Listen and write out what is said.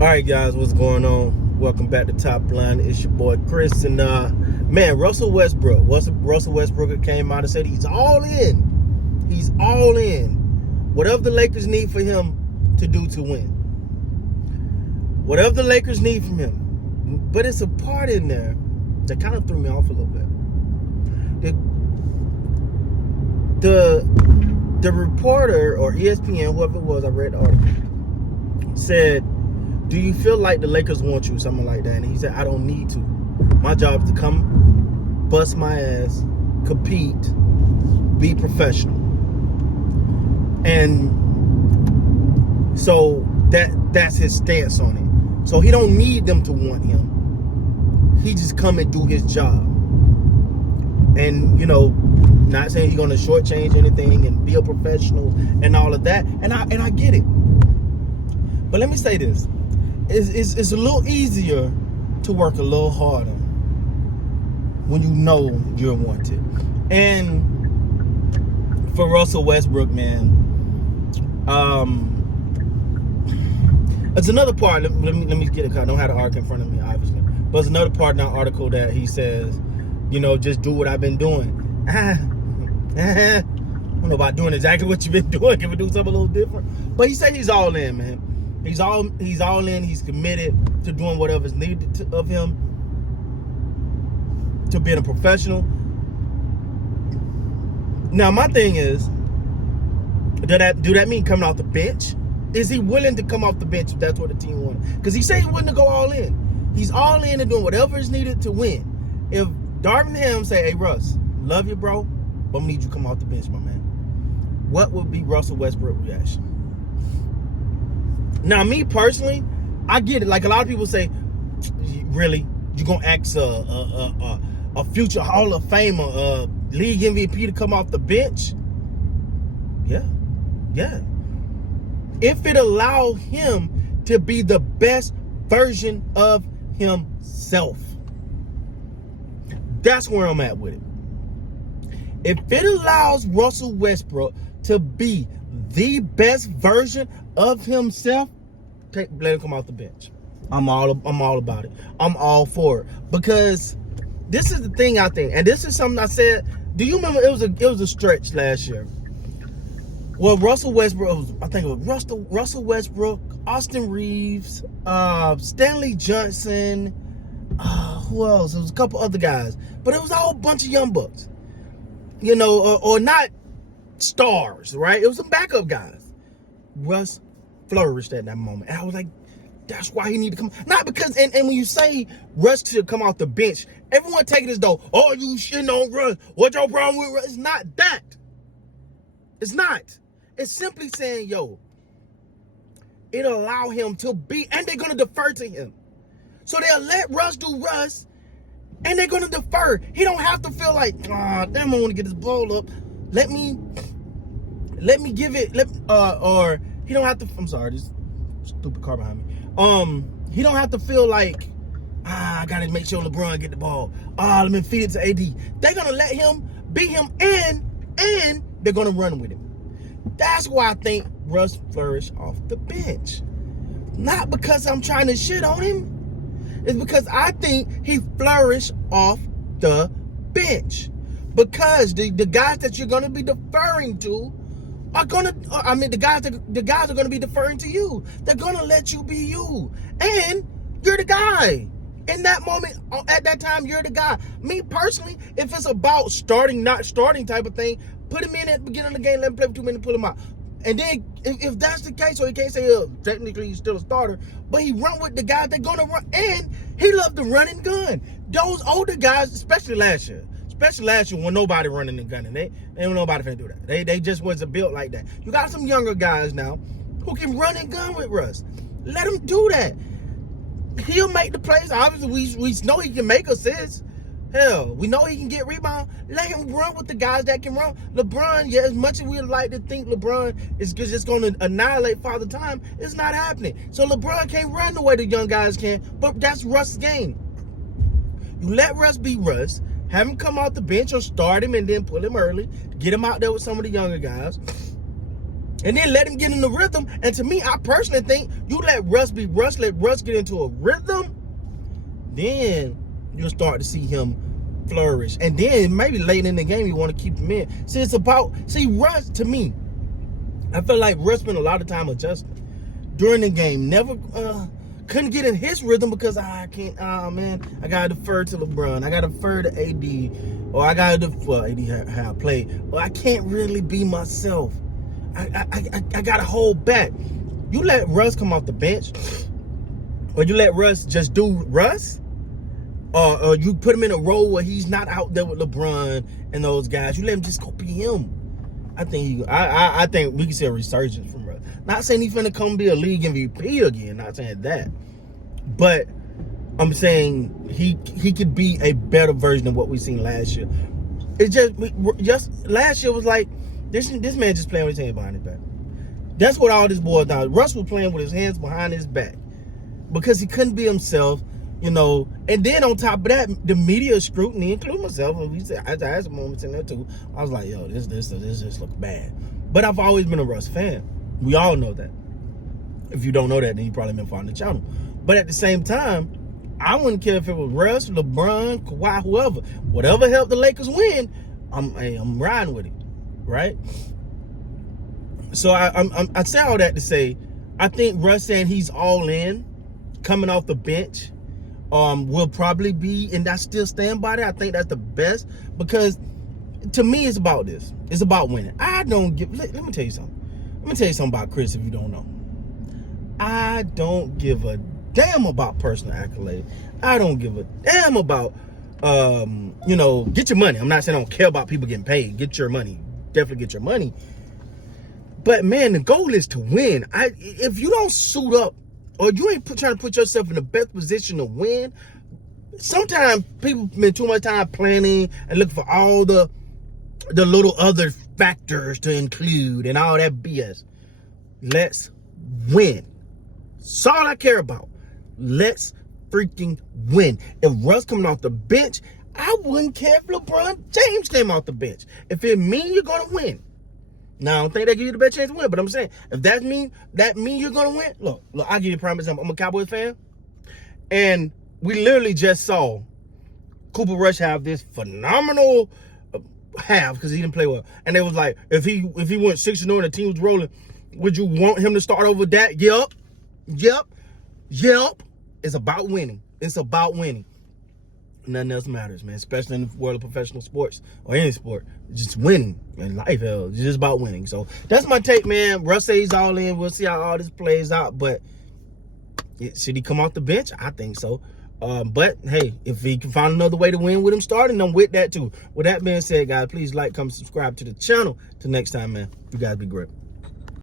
All right, guys, what's going on? Welcome back to Top Line. It's your boy Chris, and man, Russell Westbrook. Russell Westbrook came out and said he's all in. He's all in. Whatever the Lakers need for him to do to win. Whatever the Lakers need from him. But it's a part in there that kind of threw me off a little bit. The reporter or ESPN, whoever it was, I read the article, said, do you feel like the Lakers want you? Something like that. And he said, I don't need to. My job is to come, bust my ass, compete, be professional. And so that's his stance on it. So he don't need them to want him. He just come and do his job. And, you know, not saying he's going to shortchange anything and be a professional and all of that. And I get it. But let me say this. It's a little easier to work a little harder when you know you're wanted. And for Russell Westbrook, man, it's another part. Let me get it. I don't have the article in front of me, obviously. But it's another part in that article that he says, you know, just do what I've been doing. I don't know about doing exactly what you've been doing. Can we do something a little different? But he said he's all in, man. He's all in. He's committed to doing whatever's needed of him, to being a professional. Now, my thing is, do that mean coming off the bench? Is he willing to come off the bench if that's what the team wanted? Because he said he willing to go all in. He's all in and doing whatever is needed to win. If Darvin Ham say, hey, Russ, love you, bro, but I'm gonna need you to come off the bench, my man, what would be Russell Westbrook's reaction? Now, me personally, I get it. Like a lot of people say, really, you gonna ask a future Hall of Famer, league MVP to come off the bench? Yeah. If it allow him to be the best version of himself, that's where I'm at with it. If it allows Russell Westbrook to be the best version of himself, let him come off the bench. I'm all about it. I'm all for it, because this is the thing I think, and this is something I said. Do you remember it was a stretch last year? Well, Russell Westbrook, I think it was Russell Westbrook, Austin Reeves, Stanley Johnson. Who else? There was a couple other guys, but it was a whole bunch of young bucks. You know, or not stars, right? It was some backup guys. Russ flourished at that moment. And I was like, that's why he need to come. Not because, and when you say Russ should come off the bench, everyone take it as though, oh, you shitting on Russ. What's your problem with Russ? It's not that. It's not. It's simply saying, yo, it'll allow him to be, and they're going to defer to him. So they'll let Russ do Russ, and they're going to defer. He don't have to feel like, damn, I want to get this ball up. Let me give it, or he don't have to, I'm sorry, this stupid car behind me. He don't have to feel like, I got to make sure LeBron get the ball. Let me feed it to AD. They're going to let him be him, and they're going to run with him. That's why I think Russ flourished off the bench. Not because I'm trying to shit on him. It's because I think he flourished off the bench. Because the guys that you're going to be deferring to are going to, the guys are going to be deferring to you. They're going to let you be you. And you're the guy. In that moment, at that time, you're the guy. Me personally, if it's about starting, not starting type of thing, put him in at the beginning of the game, let him play for 2 minutes, pull him out. And then, if that's the case, so he can't say, technically he's still a starter, but he run with the guys that going to run, and he loved to run and gun. Those older guys, especially last year when nobody running and gunning, they ain't nobody finna do that. They just wasn't built like that. You got some younger guys now who can run and gun with Russ. Let him do that. He'll make the plays. Obviously, we know he can make assists. Hell, we know he can get rebound. Let him run with the guys that can run. LeBron, yeah, as much as we like to think LeBron is just going to annihilate Father Time, it's not happening. So LeBron can't run the way the young guys can, but that's Russ's game. You let Russ be Russ, have him come off the bench or start him and then pull him early, get him out there with some of the younger guys. And then let him get in the rhythm. And to me, I personally think you let Russ be Russ, let Russ get into a rhythm, then you'll start to see him flourish. And then maybe late in the game, you want to keep him in. See, Russ, to me, I feel like Russ spent a lot of time adjusting during the game. Never couldn't get in his rhythm because I can't. Oh man, I gotta defer to LeBron. I gotta defer to AD, or I gotta defer AD how I play. But I can't really be myself. I gotta hold back. You let Russ come off the bench, or you let Russ just do Russ, or you put him in a role where he's not out there with LeBron and those guys. You let him just go be him. I think we can see a resurgence from Russ. Not saying he's finna come be a league MVP again. Not saying that, but I'm saying he could be a better version of what we seen last year. It just last year was like this man just playing with his hand behind his back. That's what all this boils down. Russ was playing with his hands behind his back because he couldn't be himself. And then on top of that, the media scrutiny, including myself, and I had some moments in there too. I was like, yo, this just looks bad. But I've always been a Russ fan. We all know that. If you don't know that, then you probably been following the channel. But at the same time, I wouldn't care if it was Russ, LeBron, Kawhi, whoever. Whatever helped the Lakers win, I'm riding with it, right? So I say all that to say, I think Russ saying he's all in, coming off the bench, will probably be, and I still stand by that. I think that's the best, because to me it's about this. It's about winning. I don't give. Let me tell you something. Let me tell you something about Chris if you don't know. I don't give a damn about personal accolade. I don't give a damn about get your money. I'm not saying I don't care about people getting paid. Get your money. Definitely get your money. But man, the goal is to win. If you don't suit up, or you ain't trying to put yourself in the best position to win, sometimes people spend too much time planning and looking for all the little other factors to include and all that BS. Let's win. That's all I care about. Let's freaking win. If Russ coming off the bench, I wouldn't care if LeBron James came off the bench. If it means you're going to win. Now, I don't think they give you the best chance to win, but I'm saying, if that means you're going to win, look, I'll give you a prime example. I'm a Cowboys fan, and we literally just saw Cooper Rush have this phenomenal half because he didn't play well. And they was like, if he went 6-0 and the team was rolling, would you want him to start over that? Yep. It's about winning. It's about winning. Nothing else matters, man, especially in the world of professional sports or any sport. Just winning in life, hell, it's just about winning. So that's my take, man. Russ says all in. We'll see how all this plays out, but should he come off the bench? I think so. But hey, if he can find another way to win with him starting, I'm with that too. With that being said, guys, please like, comment, subscribe to the channel. Till next time, man, you guys be great.